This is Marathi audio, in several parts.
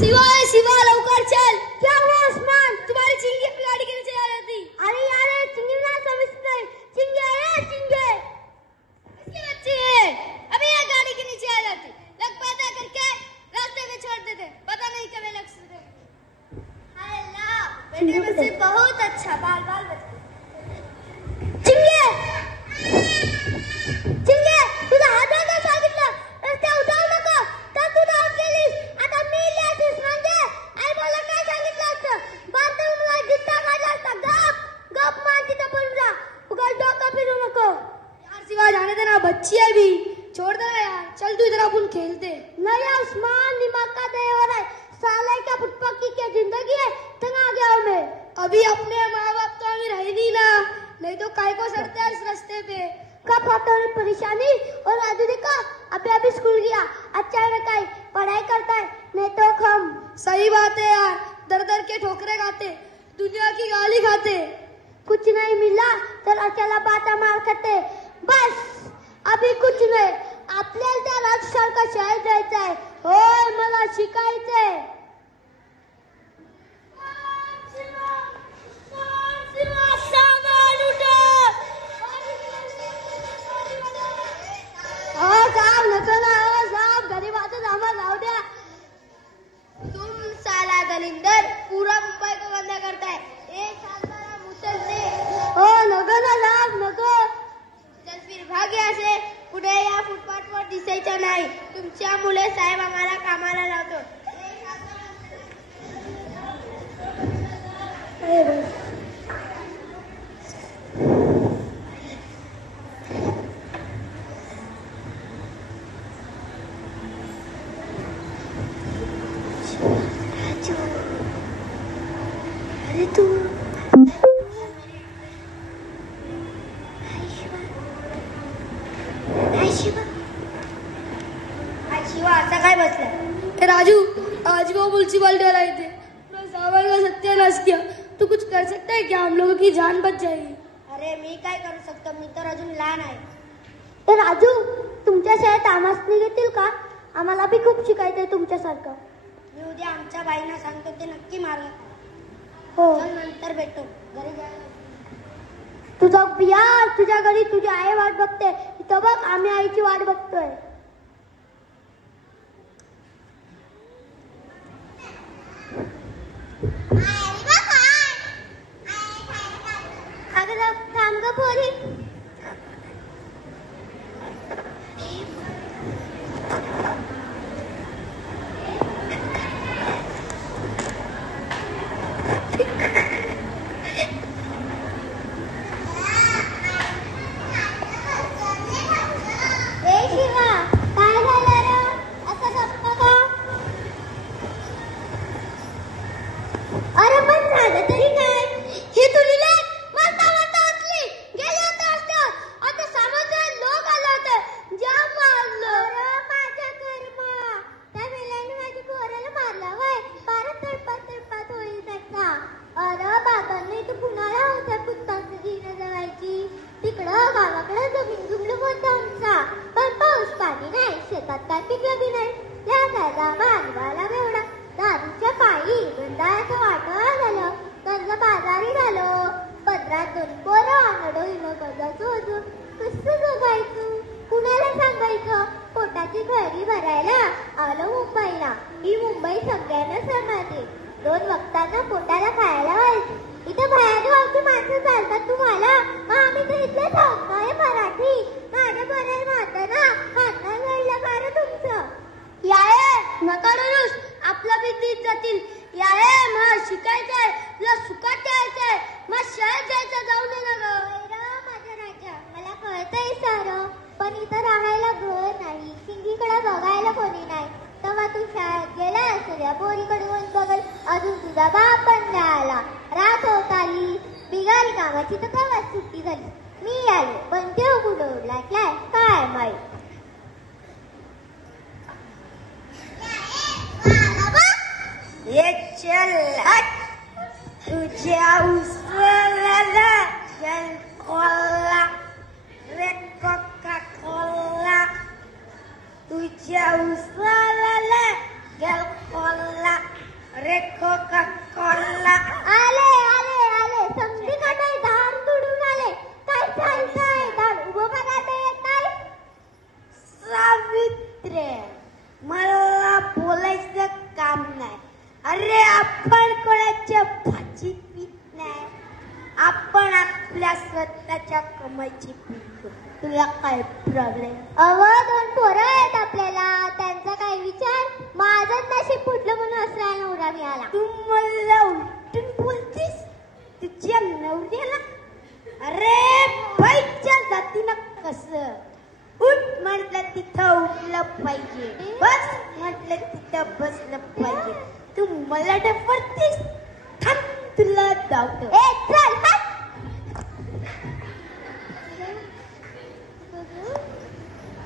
शिवा शिवा लवकर चल. क्या हुआ उस्मान? तुम्हारी चिंगी गाड़ी के नीचे रही थी. अरे यार चिंगी ना समझते चिंगे है चिंगे. इसके बच्चे हैं. अभी ये गाड़ी के नीचे आ जाती. लग पैदा करके रास्ते में छोड़ देते. पता नहीं कब लग सकते. हाय अल्लाह बेटे में बहुत अच्छा बाल बाल बच तू खेलते नहीं यार उस्मान दिमाग का दे हो रहा है। साले का फुटपक्की की ज़िंदगी है? तंग आ गया हूँ मैं? अभी अपने माँ बाप तो अभी रहे नहीं ना नहीं तो काय को सड़ते हैं इस रास्ते पे। कब होता है परेशानी? और राजू देखा, अभी अभी स्कूल गया। अचानक आई पढ़ाई करता है। नहीं तो हम सही बात है यार। दर दर के ठोकरे खाते, दुनिया की गाली खाते। कुछ नहीं मिला तर अचाला बाता मार खाते। बस, अभी कुछ नाही। आपल्याला त्या राजसारखं शाळेत जायचं आहे. होय मला शिकायचंय. हो साहेब नको ना दलिंदर पूरा मुंबई को गंदा करता है एक साल हो नको ना नको चल फिर भाग यहाँ से पुढे या फुटपाथवर दिसायचं नाही. तुमच्या मुले साहेब आम्हाला कामाला लावतो अरे तू शिवा असा काय बसला राजू आज वो म्यूनसिपालिटी वाला आए थे सामान का सत्यानाश किया तू कुछ कर सकता है क्या? हम लोगों की जान बच जाएगी। अरे मी काय करू शकतो? मी तर अजून लहान आहे. राजू तुमच्या शाळेत आमासनी घेतील का? आम्हाला बी खूप शिकायचंय तुमच्यासारखं. मी उद्या आमच्या बाईंना सांगतो ते नक्की मारलं. हो. नंतर भेटू. घरी जायला तुझा बिया तुझ्या घरी तुझी आई वाट बघते. इथं बघ आम्ही आईची वाट बघतोय अगं थांब ग पोरी ए शिवा काय झालं रे असं गप्पा का अरे पण झालं तरी काय हे तुलीला मरता मरता उठली गेले होते रस्त्यावर आता समोरचे लोक आले होते जाम मारलं अरे माझ्या कर्मा त्या वेळेने माझी पोराला मारला होय परत तळपात तळपात होईल त्याचा अरे बाबांनी तू कुणाला होत्या पुस्तकाचं जीवन जवायची तिकडं गावाकडं जमीन जुमलं होतं आमचा पण पाऊस पाणी नाही शेतात काय पिकलं बी नाही या सायला मानवाला बेवडा दारूच्या पायी गंधाळ्याचं वाटं झालं कर्ज बाजारी झालं तर बरं आनड अनडोईनं कर्जाचं अजून कसं जगायचं. कुणाला सांगायचं? पोटाची घरी भरायला आलो मुंबईला. ही मुंबई सगळ्यांना समाधी दोन वक्तांना पोटाला खायला व्हायचं इथं बाहेर आमची माणसं चालतात तुम्हाला. मग आम्ही तर इथले आहोत काय मराठी माझ्या बऱ्याच म्हातारा खानदान घडलं का तुमचं. याय नका आपला भीतीत जातील याय मला शिकायचंय तुला सुखात यायचंय मग शाळेत जायचं जाऊ दे ना ग माझ्या राजा मला कळतंय सा पण इथं राहायला घर नाही चिंगीकडे बघायला कोणी नाही तेव्हा तू शाळेत गेला असेल या पोरीकडून बघल अजून तुझा बाप पण नाही आला रात होत आली. बिगारी कामाची तर केव्हाच सुट्टी झाली. मी आले पण तेव कुठं उडलाय काय काय माहीत ये चल हट तुझ्या उसळला चल कोला रे कोका कोला तुझ्या उसळला चल कोला रे कोका कोला आले आले आले. समजी का नाही? धार तुडून आले. काय चालतंय धाड उभं करायला येत नाही सावित्रे मला बोलायचं काम नाही. अरे आपण कोणाच्या भाजी पीत नाही. आपण आपल्या स्वतःच्या कमाईची पितो तुला काय प्रॉब्लेम अव दोन पोरं आहेत आपल्याला. असला नवरा मिळाला तू मला उलटून बोलतीस तुझ्या नवऱ्याला अरे बाईच्या जातीनं कस उठ म्हटलं तिथं उठलं पाहिजे बस म्हटलं तिथं बसलं पाहिजे तू मला डफरतीस थांब तुला दावतो ए चल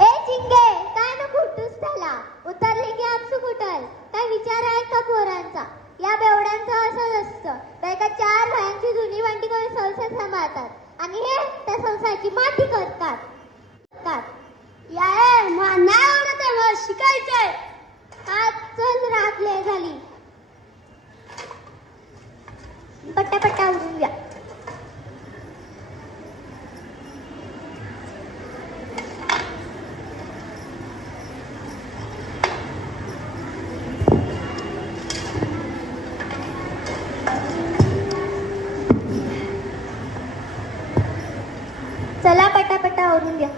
ए चिंगे काय न कुठूस त्याला उतरले की आपसू विचार आहे का पोरांचा? या बेवड्यांचं असंच असतं. एका चार भायांची जुनी भांडी करून संसार सांभाळतात. आणि हे त्या संसाराची माती करतात. करतात. या ए, मा- नाही आवडत आहे मला शिकायचंय हा चल रातले झाली पट्टा पट्टा उडून द्या चला पटापटा आवरून घ्या.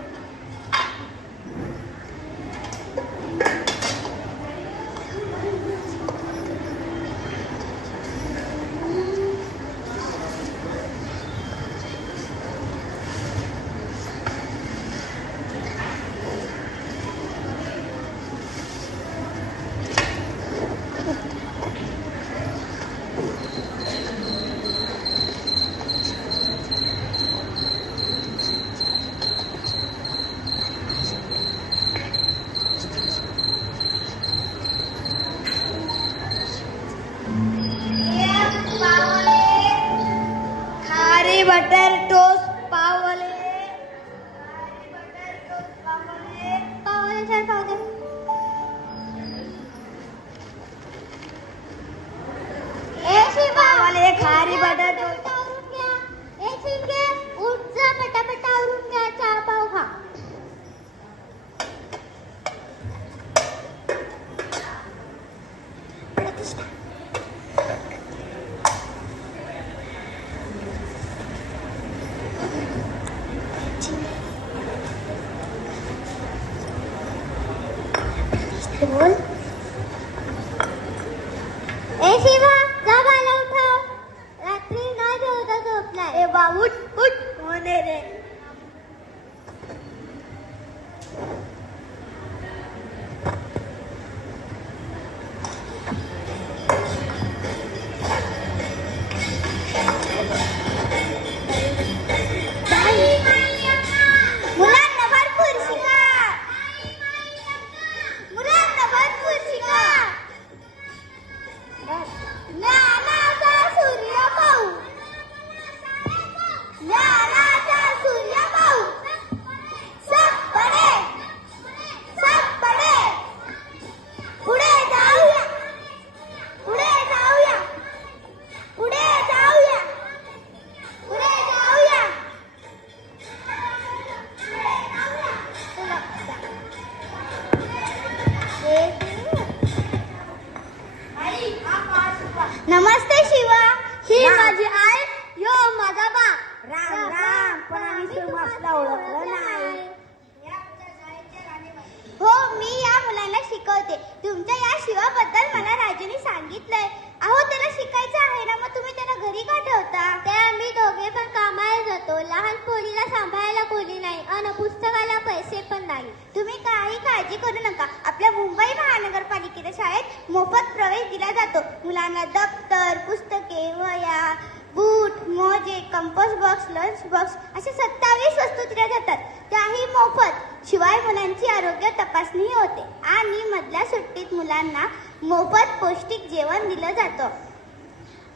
अन पुस्तकाला पैसे पण नाही. तुम्ही काही काळजी करू नका. आपल्या मुंबई महानगरपालिकेच्या शाळेत मोफत प्रवेश दिला जातो. मुलांना दप्तर पुस्तके वया बूट मोजे कंपोस्ट बॉक्स लंच बॉक्स असे सत्तावीस वस्तू दिल्या जातात. त्याही मोफत. शिवाय मुलांची आरोग्य तपासणीही होते. आणि मधल्या सुट्टीत मुलांना मोफत पौष्टिक जेवण दिलं जातं.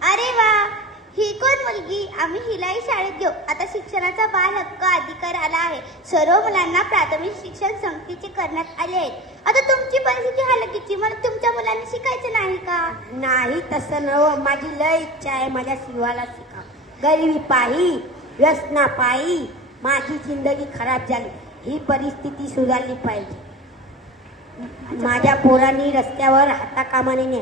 अरे वा! ही कोण मुलगी? आम्ही हिलाही शाळेत घेऊ. आता शिक्षणाचा बाल हक्क अधिकार आला आहे. सर्व मुलांना प्राथमिक शिक्षण सक्तीचे करण्यात आले आहे. आता तुमची परिस्थिती हलकीची म्हणून तुमच्या मुलांनी शिकायचं नाही का? नाही तसं नव. माझी लय इच्छा आहे माझ्या शिवाला शिका. गरिबी पायी व्यसना पायी माझी जिंदगी खराब झाली. ही परिस्थिती सुधारली पाहिजे. माझ्या पोरांनी रस्त्यावर हाताकामाने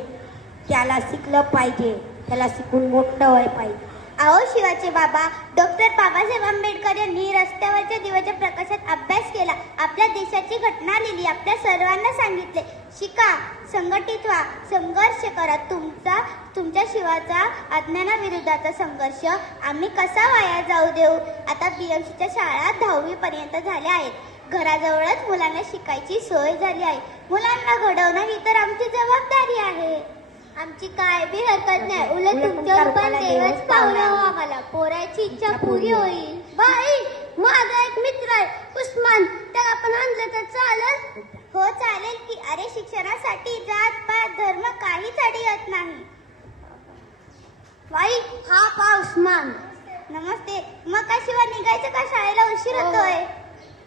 त्याला शिकलं पाहिजे. त्याला शिकून मोठं व्हाय पाहिजे. अहो शिवाचे बाबा डॉक्टर बाबासाहेब आंबेडकर यांनी रस्त्यावरच्या दिवाच्या प्रकाशात अभ्यास केला. आपल्या देशाची घटना लिहिली आपल्या सर्वांना सांगितले. शिका संघटित व्हा संघर्ष करा. तुमचा तुमच्या शिवाचा अज्ञानाविरुद्धाचा संघर्ष आम्ही कसा वाया जाऊ देऊ? आता बीएमसीच्या शाळा दहावीपर्यंत झाल्या आहेत. घराजवळच मुलांना शिकायची सोय झाली आहे. मुलांना घडवणं ही तर आमची जबाबदारी आहे. आमची काय बी हरकत नाही. उलट तुमच्यावर पण देवच पावलं हो आम्हाला. पोराची इच्छा पुरी होईल. बाई माझा एक मित्र आहे. उस्मान. त्याला आपण आणलं तर चालेल. हो चालेल की. अरे शिक्षणासाठी जात पात धर्म काहीच अडीत नाही. बाई हा पा उस्मान. नमस्ते. मग काय शिवा निघायचं का शाळेला? उशीर होतोय.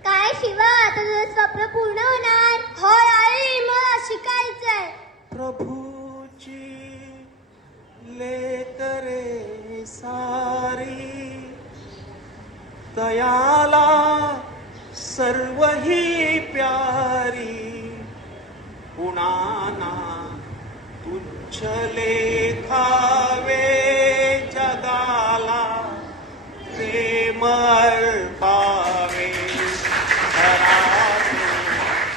काय शिवा? आता तुझं स्वप्न पूर्ण होणार. होय आई मला शिकायचंय. प्रभूची फुले तरे सारी. तयाला सर्व ही प्यारी. गुणाना तुच्छ लेखावे जगाला प्रेमा